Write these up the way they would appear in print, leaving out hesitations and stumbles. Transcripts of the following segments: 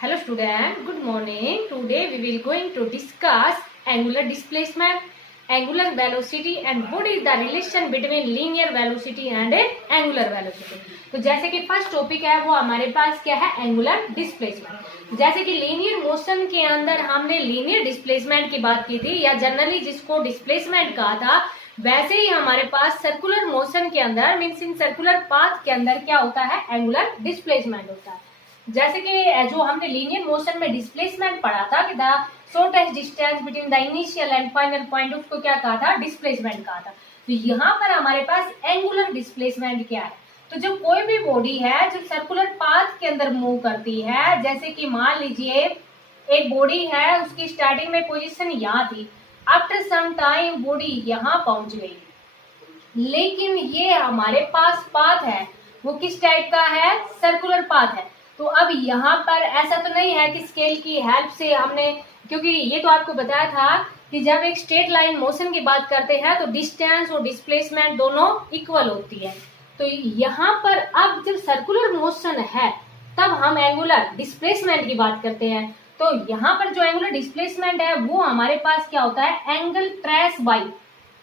Hello student, good morning. Today we will going to discuss angular displacement, angular velocity and what is the relation between linear velocity and angular velocity. तो जैसे कि first topic है वो हमारे पास क्या है, एंगुलर डिस्प्लेसमेंट। जैसे कि लीनियर मोशन के अंदर हमने लीनियर डिस्प्लेसमेंट की बात की थी या जनरली जिसको डिस्प्लेसमेंट कहा था, वैसे ही हमारे पास सर्कुलर मोशन के अंदर मीन्स इन सर्कुलर पाथ के अंदर क्या होता है, एंगुलर डिस्प्लेसमेंट होता है। जैसे कि जो हमने लीनियर मोशन में डिस्प्लेसमेंट पढ़ा था कि the shortest distance between the initial and final point, उसको क्या कहा था, डिस्प्लेसमेंट कहा था। तो यहाँ पर हमारे पास एंगुलर डिस्प्लेसमेंट क्या है, तो जब कोई भी बॉडी है जो सर्कुलर पाथ के अंदर मूव करती है, जैसे कि मान लीजिए एक बॉडी है, उसकी स्टार्टिंग में पोजीशन यहाँ थी, आफ्टर सम टाइम बॉडी यहाँ पहुंच गई, लेकिन ये हमारे पास पाथ है वो किस टाइप का है, सर्कुलर पाथ है। तो अब यहाँ पर ऐसा तो नहीं है कि स्केल की हेल्प से हमने, क्योंकि ये तो आपको बताया था कि जब एक स्ट्रेट लाइन मोशन की बात करते हैं तो डिस्टेंस और डिस्प्लेसमेंट दोनों इक्वल होती है। तो यहाँ पर अब जब सर्कुलर मोशन है तब हम एंगुलर डिस्प्लेसमेंट की बात करते हैं। तो यहाँ पर जो एंगुलर डिस्प्लेसमेंट है वो हमारे पास क्या होता है, angle trace by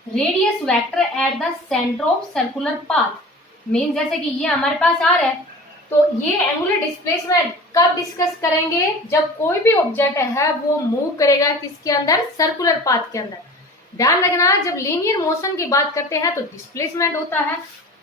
radius vector at the centre of circular path. Mean जैसे कि ये हमारे पास आ रहा है, तो ये एंगुलर डिस्प्लेसमेंट कब डिस्कस करेंगे, जब कोई भी ऑब्जेक्ट है वो मूव करेगा किसके अंदर, सर्कुलर पाथ के अंदर। ध्यान रखना, जब लीनियर मोशन की बात करते हैं तो डिस्प्लेसमेंट होता है,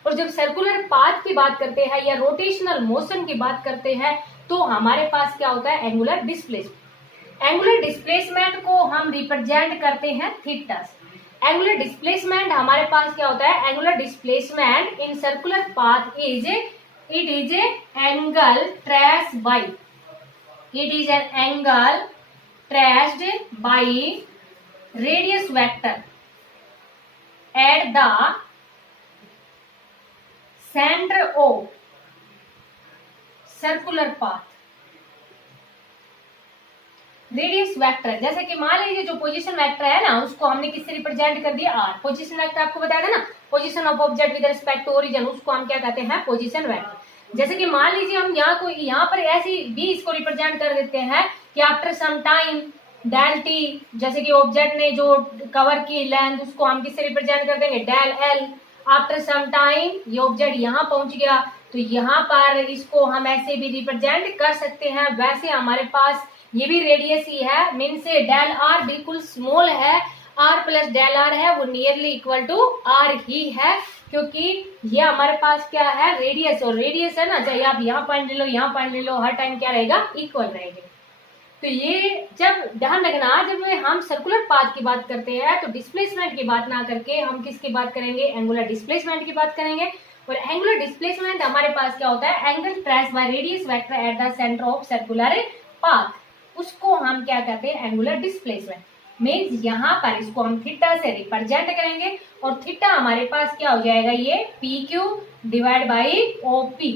और जब सर्कुलर पाथ की बात करते हैं या रोटेशनल मोशन की बात करते हैं तो हमारे पास क्या होता है, एंगुलर डिस्प्लेसमेंट। एंगुलर डिस्प्लेसमेंट को हम रिप्रेजेंट करते हैं थीटा से। एंगुलर डिस्प्लेसमेंट हमारे पास क्या होता है, angular displacement in circular path is it is a angle traced by radius vector at the center of circular path। Radius vector, जैसे कि मान लीजिए जो पोजीशन वेक्टर है ना, उसको हमने किससे रिप्रेजेंट कर दिया, आर। पोजीशन वेक्टर आपको बताया था ना, position of object with respect to origin, उसको हम क्या कहते हैं, पोजीशन वेक्टर। जैसे कि मान लीजिए हम यहाँ पर ऐसी भी इसको रिप्रेजेंट कर देते हैं कि after some time del T, जैसे कि ऑब्जेक्ट ने जो कवर की लेंथ उसको हम किससे रिप्रेजेंट कर देंगे, del L. After some time ये ऑब्जेक्ट यहाँ पहुंच गया, तो यहाँ पर इसको हम ऐसे भी रिप्रेजेंट कर सकते हैं। वैसे हमारे पास ये भी रेडियस ही है, मीन से डेल आर बिल्कुल स्मॉल है, आर प्लस डेल आर है वो नियरली इक्वल टू आर ही है, क्योंकि ये हमारे पास क्या है, रेडियस, और रेडियस है ना, चाहे आप यहाँ पॉइंट ले लो यहाँ पॉइंट ले लो, हर टाइम क्या रहेगा, इक्वल रहेगा। तो ये जब ध्यान रखना, जब हम सर्कुलर पाथ की बात करते हैं तो डिस्प्लेसमेंट की बात ना करके हम किसकी बात करेंगे, एंगुलर डिस्प्लेसमेंट की बात करेंगे। और एंगुलर डिस्प्लेसमेंट हमारे पास क्या होता है, angle trace by radius vector at the centre of circular path, उसको हम क्या कहते हैं, एंगुलर डिस्प्लेसमेंट। मीन्स यहाँ पर इसको हम थीटा से रिप्रेजेंट करेंगे, और थीटा हमारे पास क्या हो जाएगा, ये P Q divide by O P.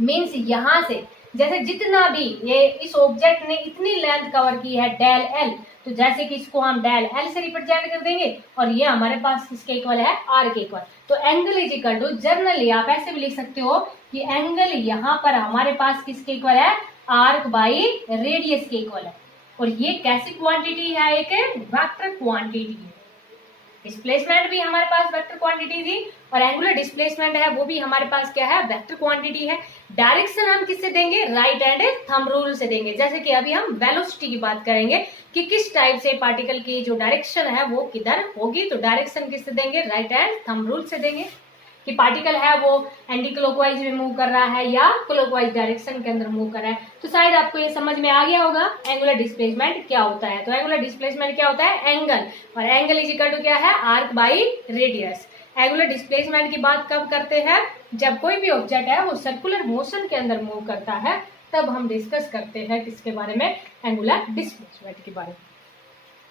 Means यहाँ से जैसे जितना भी ये इस ऑब्जेक्ट ने इतनी लेंथ कवर की है डेल एल, तो जैसे कि इसको हम डेल एल से रिप्रेजेंट कर देंगे, और ये हमारे पास किसके इक्वल है, आर के इक्वल। तो angle is equal to, generally आप ऐसे भी लिख सकते हो कि एंगल यहाँ पर हमारे पास किसके इक्वल है, आर्क बाई रेडियस के इक्वल है। और ये कैसी क्वांटिटी है, एक वेक्टर क्वांटिटी है। डिस्प्लेसमेंट भी हमारे पास वेक्टर क्वांटिटी थी, और एंगुलर डिस्प्लेसमेंट है वो भी हमारे पास क्या है, वेक्टर क्वांटिटी है। डायरेक्शन हम किससे देंगे, राइट एंड थंब रूल से देंगे। जैसे कि अभी हम वेलोसिटी की बात करेंगे कि किस टाइप से पार्टिकल की जो डायरेक्शन है वो किधर होगी, तो डायरेक्शन किससे देंगे, राइट एंड थंब रूल से देंगे कि पार्टिकल है वो एंटी क्लॉकवाइज में मूव कर रहा है या क्लॉकवाइज डायरेक्शन के अंदर मूव कर रहा है। तो शायद आपको ये समझ में आ गया होगा एंगुलर डिस्प्लेसमेंट क्या होता है। तो एंगुलर डिस्प्लेसमेंट क्या होता है, एंगल, और एंगल इज इक्वल टू क्या है, arc by radius. Angular displacement की बात कब करते हैं, जब कोई भी ऑब्जेक्ट है वो सर्कुलर मोशन के अंदर मूव करता है, तब हम डिस्कस करते हैं किसके बारे में, एंगुलर डिस्प्लेसमेंट के बारे में।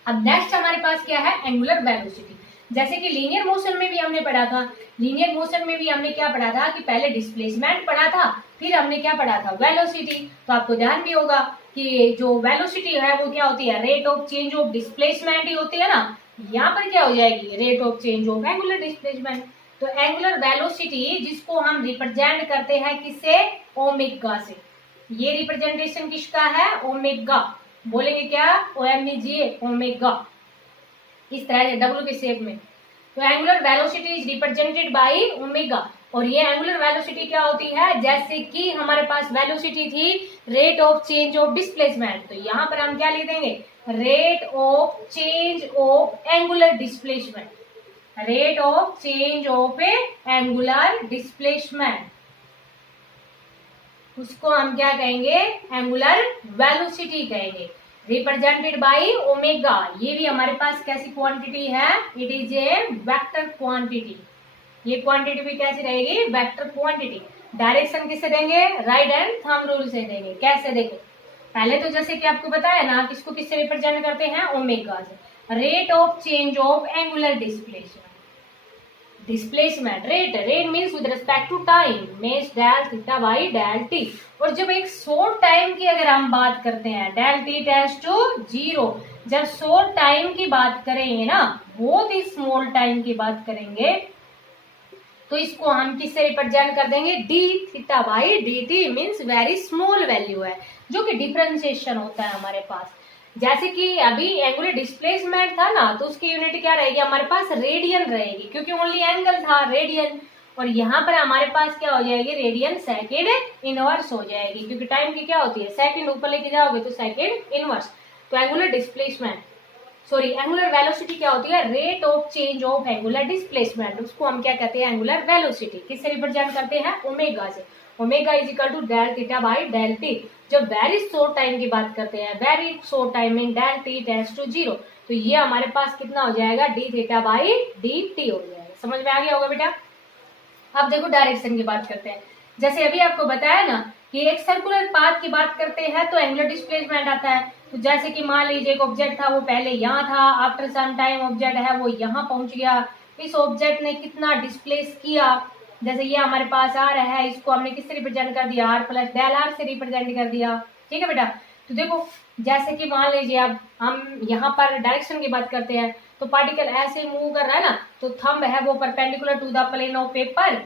अब नेक्स्ट हमारे पास क्या है, एंगुलर वेलोसिटी। जैसे कि लीनियर मोशन में भी हमने पढ़ा था, लीनियर मोशन में भी हमने क्या पढ़ा था कि पहले डिस्प्लेसमेंट पढ़ा था, फिर हमने क्या पढ़ा था, वेलोसिटी। तो आपको ध्यान भी होगा कि जो वेलोसिटी है वो क्या होती है, rate of change of displacement ही होती है ना। यहाँ पर क्या हो जाएगी, rate of change of angular displacement. तो एंगुलर वेलोसिटी जिसको हम रिप्रेजेंट करते हैं किससे, ओमेगा से। ये रिप्रेजेंटेशन किसका है, ओमेगा, बोलेंगे क्या, OMG, ओमेगा, इस तरह से डब्ल्यू के शेप में। तो angular velocity is represented by omega, और ये एंगुलर वेलोसिटी क्या होती है, जैसे कि हमारे पास वेलोसिटी थी rate of change of displacement, तो यहाँ पर हम क्या लिख देंगे, rate of change of angular displacement, rate of change of angular displacement, उसको हम क्या कहेंगे, एंगुलर वेलोसिटी कहेंगे, रिप्रेजेंटेड बाय ओमेगा। ये भी हमारे पास कैसी क्वांटिटी है, it is a vector quantity, ये क्वांटिटी भी कैसी रहेगी, वेक्टर क्वांटिटी। डायरेक्शन किससे देंगे, राइट एंड थंब रूल से देंगे। कैसे, देखो पहले तो जैसे कि आपको बताया ना, किसको किससे रिप्रेजेंट करते हैं, ओमेगा से। Rate of change of angular displacement, displacement rate, rate means with respect to time, means del theta by del T. और जब एक शॉर्ट टाइम की अगर हम बात करते हैं, डेल टी टेंड्स टू 0, जब शॉर्ट टाइम की बात करेंगे ना, बहुत ही स्मॉल टाइम की बात करेंगे, तो इसको हम किससे रिप्रेजेंट कर देंगे, D theta by D T, means very small value है, जो कि डिफरेंशिएशन होता है हमारे पास। जैसे कि अभी एंगुलर डिस्प्लेसमेंट था ना, तो उसकी यूनिट क्या रहेगी, हमारे पास रेडियन रहेगी, क्योंकि ओनली एंगल था रेडियन, और यहाँ पर हमारे पास क्या हो जाएगी, रेडियन सेकेंड इनवर्स हो जाएगी, क्योंकि टाइम की क्या होती है, सेकेंड ऊपर लेके जाओगे तो सेकेंड इनवर्स। तो angular displacement, sorry angular velocity क्या होती है, rate of change of angular displacement, उसको हम क्या कहते हैं, एंगुलर वेलोसिटी। किससे रिप्रेजेंट करते हैं, ओमेगा से। Omega is equal to del theta by del T. जब वेरी शॉर्ट टाइम की बात करते हैं, वेरी शॉर्ट टाइम में डेल टी टेंड्स टू 0, तो ये हमारे पास कितना हो जाएगा, D theta by D T हो जाएगा। समझ में आ गया होगा बेटा। अब देखो डायरेक्शन की बात करते हैं। जैसे अभी आपको बताया ना कि एक सर्कुलर पाथ की बात करते हैं तो एंगुलर डिस्प्लेसमेंट आता है। तो जैसे कि मान लीजिए एक ऑब्जेक्ट था, वो पहले यहाँ था, आफ्टर सम टाइम ऑब्जेक्ट है वो यहाँ पहुंच गया, इस ऑब्जेक्ट ने कितना डिस्प्लेस किया, जैसे ये हमारे पास आ रहा है, इसको हमने किससे रिप्रेजेंट कर दिया, आर प्लस डेल आर से रिप्रेजेंट कर दिया। ठीक है बेटा। तो देखो जैसे कि मान लीजिए अब हम यहाँ पर डायरेक्शन की बात करते हैं, तो पार्टिकल ऐसे मूव कर रहा है ना, तो थंब है वो perpendicular to the plane of paper,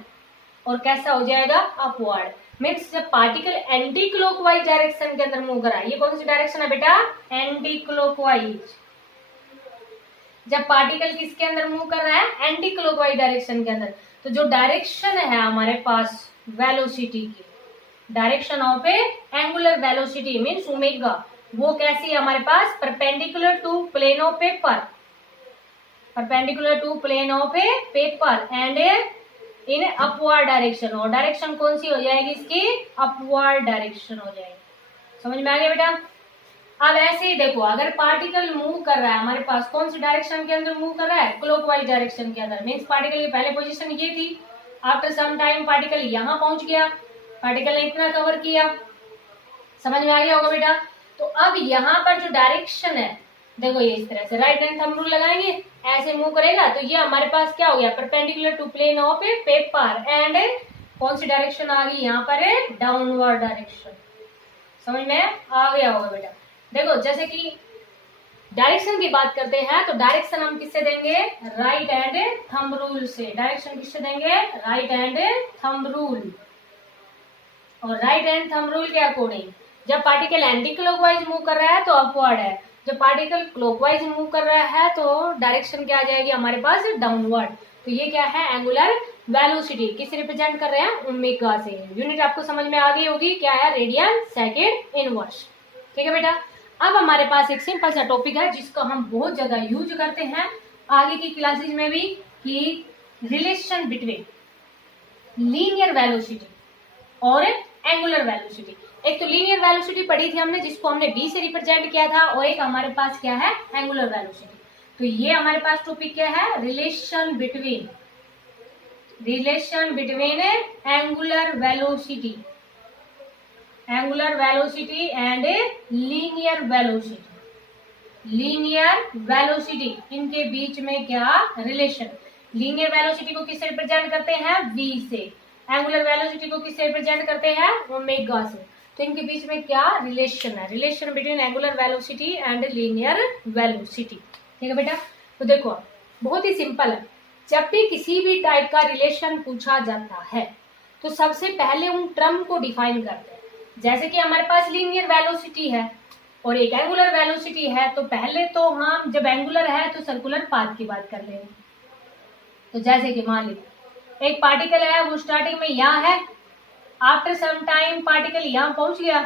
और कैसा हो जाएगा, अपवर्ड। मीन्स जब पार्टिकल एंटी क्लॉकवाइज डायरेक्शन के अंदर मूव कर रहा है, ये कौन सी डायरेक्शन है बेटा, एंटी क्लॉकवाइज। जब पार्टिकल किसके अंदर मूव कर रहा है, एंटी क्लॉकवाइज डायरेक्शन के अंदर, तो जो डायरेक्शन है हमारे पास वेलोसिटी की, direction of a angular velocity means omega, वो कैसी है हमारे पास, perpendicular to plane of paper, perpendicular to plane of a paper and in upward direction. और डायरेक्शन कौन सी हो जाएगी इसकी, अपवर्ड डायरेक्शन हो जाएगी। समझ में आ गया बेटा। अब ऐसे ही देखो, अगर पार्टिकल मूव कर रहा है हमारे पास, कौन सी डायरेक्शन के अंदर मूव कर रहा है, क्लॉकवाइज डायरेक्शन के अंदर, मीन्स पार्टिकल की पहले पोजीशन ये थी, आफ्टर सम टाइम पार्टिकल यहाँ पहुंच गया, पार्टिकल ने इतना कवर किया। समझ में आ गया होगा बेटा। तो अब यहाँ पर जो डायरेक्शन है, देखो ये इस तरह से राइट हैंड थंब रूल लगाएंगे, ऐसे मूव करेगा, तो ये हमारे पास क्या हो गया, perpendicular to plane of a paper and कौन सी डायरेक्शन आ गई यहाँ पर, डाउनवर्ड डायरेक्शन। समझ में आ गया होगा बेटा। देखो जैसे कि डायरेक्शन की बात करते हैं, तो डायरेक्शन हम किससे देंगे, राइट हैंड थंब रूल से। डायरेक्शन किससे देंगे, राइट हैंड थंब रूल। और राइट हैंड थंब रूल के अकॉर्डिंग जब पार्टिकल एंटी क्लॉकवाइज मूव कर रहा है तो अपवर्ड है, जब पार्टिकल क्लॉकवाइज मूव कर रहा है तो डायरेक्शन क्या आ जाएगी हमारे पास, डाउनवर्ड। तो ये क्या है, एंगुलर वेलोसिटी। किसे रिप्रेजेंट कर रहे हैं, ओमेगा से। यूनिट आपको समझ में आ गई होगी, क्या है, रेडियन सेकेंड इनवर्स। ठीक है बेटा। अब हमारे पास एक सिंपल सा टॉपिक है जिसको हम बहुत ज्यादा यूज करते हैं आगे की क्लासेज में भी, कि रिलेशन बिटवीन लीनियर वेलोसिटी और एंगुलर वेलोसिटी। एक तो लीनियर वेलोसिटी पढ़ी थी हमने, जिसको हमने v से रिप्रेजेंट किया था, और एक हमारे पास क्या है, एंगुलर वेलोसिटी। तो ये हमारे पास टॉपिक क्या है, relation between angular velocity, angular velocity and linear velocity. Linear velocity, इनके बीच में क्या रिलेशन। लीनियर वेलोसिटी को किससे रिप्रेजेंट करते हैं, v से। एंगुलर वेलोसिटी को किससे रिप्रेजेंट करते हैं, ओमेगा से। तो इनके बीच में क्या रिलेशन है, relation between angular velocity and linear velocity. ठीक है बेटा। तो देखो बहुत ही सिंपल है, जब भी किसी भी टाइप का रिलेशन पूछा जाता है तो सबसे पहले उन टर्म को डिफाइन करते हैं। जैसे कि हमारे पास लीनियर वेलोसिटी है और एक एंगुलर वेलोसिटी है, तो पहले तो हम जब एंगुलर है तो सर्कुलर पाथ की बात कर लेंगे। तो जैसे कि मान लीजिए एक पार्टिकल है, वो स्टार्टिंग में यहाँ है, आफ्टर सम टाइम पार्टिकल यहाँ पहुंच गया।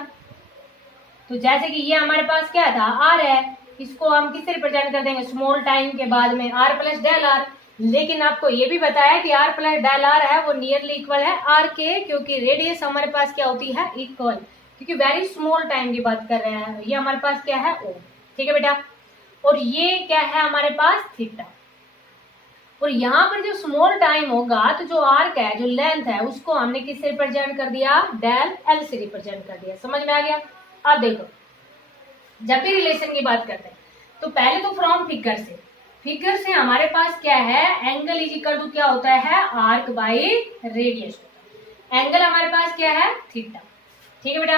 तो जैसे कि ये हमारे पास क्या था, आर है, इसको हम किससे रिप्रेजेंट कर देंगे, स्मॉल टाइम के बाद में आर प्लस डेल आर। लेकिन आपको ये भी बताया कि आर प्लस डेल आर है वो नियरली इक्वल है आर के, क्योंकि रेडियस हमारे पास क्या होती है, इक्वल, क्योंकि वेरी स्मॉल टाइम की बात कर रहे हैं। ये हमारे पास क्या है, ओ, ठीक है बेटा। और ये क्या है हमारे पास, थीटा। और यहाँ पर जो स्मॉल टाइम होगा तो जो आर्क है, जो लेंथ है, उसको हमने किससे रिप्रेजेंट कर दिया, डेल एल से रिप्रेजेंट कर दिया। समझ में आ गया। अब देखो, जब भी रिलेशन की बात करते हैं तो पहले तो फ्रॉम फिगर से हमारे पास क्या है, एंगल इज इक्वल टू क्या होता है, आर्क बाई रेडियस। एंगल हमारे पास क्या है, थीटा। ठीक है बेटा।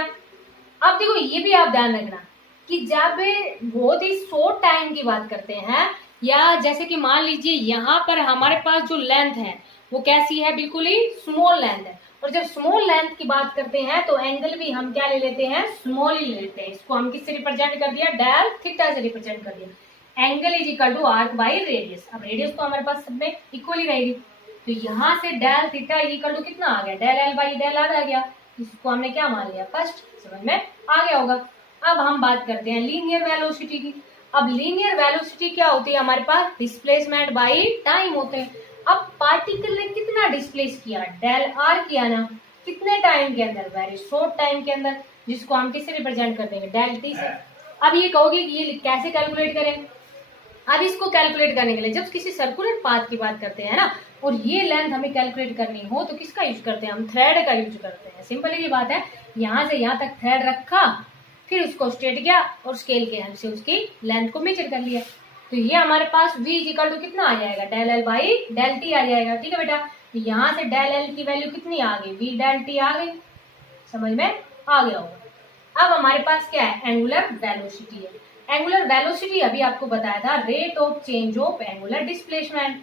अब देखो ये भी आप ध्यान रखना कि जब बहुत ही शॉर्ट टाइम की बात करते हैं, या जैसे कि मान लीजिए यहाँ पर हमारे पास जो लेंथ है वो कैसी है, बिल्कुल ही स्मॉल लेंथ है। और जब स्मॉल लेंथ की बात करते हैं तो एंगल भी हम क्या ले लेते हैं, स्मॉल ही ले लेते हैं। इसको हम किससे रिप्रेजेंट कर दिया, डेल थीटा से रिप्रेजेंट कर दिया। Angle is equal to arc by radius. अब रेडियस तो हमारे पास सब में इक्वल ही रहेगी, तो यहाँ से डेल थीटा इक्वल टू कितना आ गया, del L by del R आ गया। इसको हमने क्या मान लिया, फर्स्ट। समझ में आ गया होगा। अब हम बात करते हैं लीनियर वेलोसिटी की। अब लीनियर वेलोसिटी क्या होती है हमारे पास, डिस्प्लेसमेंट बाई टाइम होते हैं। अब पार्टिकल ने कितना डिस्प्लेस किया, डेल आर किया ना, कितने टाइम के अंदर, वेरी शॉर्ट टाइम के अंदर, जिसको हम किससे रिप्रेजेंट कर देंगे, डेल टी से। अब ये कहोगे कि ये कैसे कैलकुलेट करें। अब इसको कैलकुलेट करने के लिए जब किसी सर्कुलर पाथ की बात करते हैं ना, और ये लेंथ हमें कैलकुलेट करनी हो तो किसका यूज करते हैं, हम थ्रेड का यूज करते हैं। सिंपल ही बात है, यहाँ से यहाँ तक थ्रेड रखा, फिर उसको स्ट्रेट किया और स्केल के हेल्प से उसकी लेंथ को मेजर कर लिया। तो ये हमारे पास v इक्वल टू कितना आ जाएगा, del L by del T आ जाएगा। ठीक है बेटा। तो यहाँ से डेल एल की वैल्यू कितनी आ गई, v डेल टी आ गई। समझ में आ गया होगा। अब हमारे पास क्या है, एंगुलर वेलोसिटी है। एंगुलर वेलोसिटी अभी आपको बताया था, rate of change of angular displacement,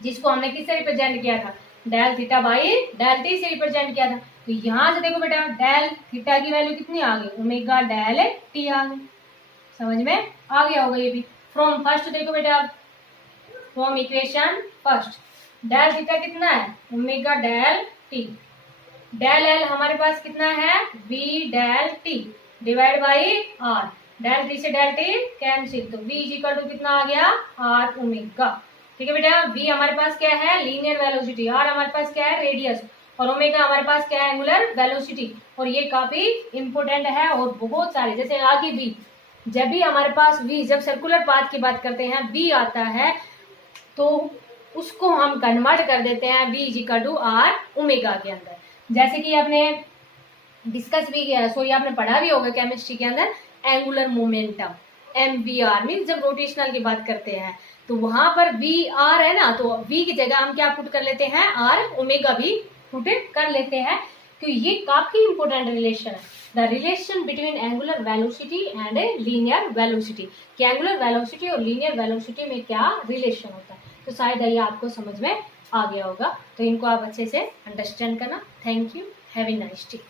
जिसको हमने किससे रिप्रेजेंट किया था, del theta by del T से रिप्रेजेंट किया था। तो यहाँ से देखो बेटा, डेल थीटा की वैल्यू कितनी आ गई, ओमेगा डेल टी आ गई। समझ में आ गया होगा ये भी। फ्रॉम फर्स्ट देखो बेटा, from equation first, del theta कितना है, omega del T, del L हमारे पास कितना है, V del T divide by R, del T से डेल टी कैंसिल, तो v इक्वल टू कितना आ गया, आर ओमेगा। ठीक है बेटा। v हमारे पास क्या है, लीनियर वेलोसिटी, r हमारे पास क्या है, रेडियस, और ओमेगा हमारे पास क्या है, एंगुलर वेलोसिटी। और ये काफी इंपोर्टेंट है, और बहुत सारे जैसे आगे v, जब भी हमारे पास v, जब सर्कुलर पाथ की बात करते हैं v आता है तो उसको हम कन्वर्ट कर देते हैं v equal to R omega के अंदर। जैसे कि आपने डिस्कस भी किया, सॉरी आपने पढ़ा भी होगा केमिस्ट्री के अंदर, एंगुलर मोमेंटम, MVR मीन्स जब रोटेशनल की बात करते हैं तो वहां पर VR है ना, तो V की जगह हम क्या पुट कर लेते हैं, R ओमेगा भी पुट कर लेते हैं। तो ये काफी इंपोर्टेंट रिलेशन है, the relation between angular velocity and linear velocity, कि एंगुलर वेलोसिटी और लीनियर वेलोसिटी में क्या रिलेशन होता है। तो शायद ये आपको समझ में आ गया होगा, तो इनको आप अच्छे से अंडरस्टैंड करना। Thank you, have a nice day.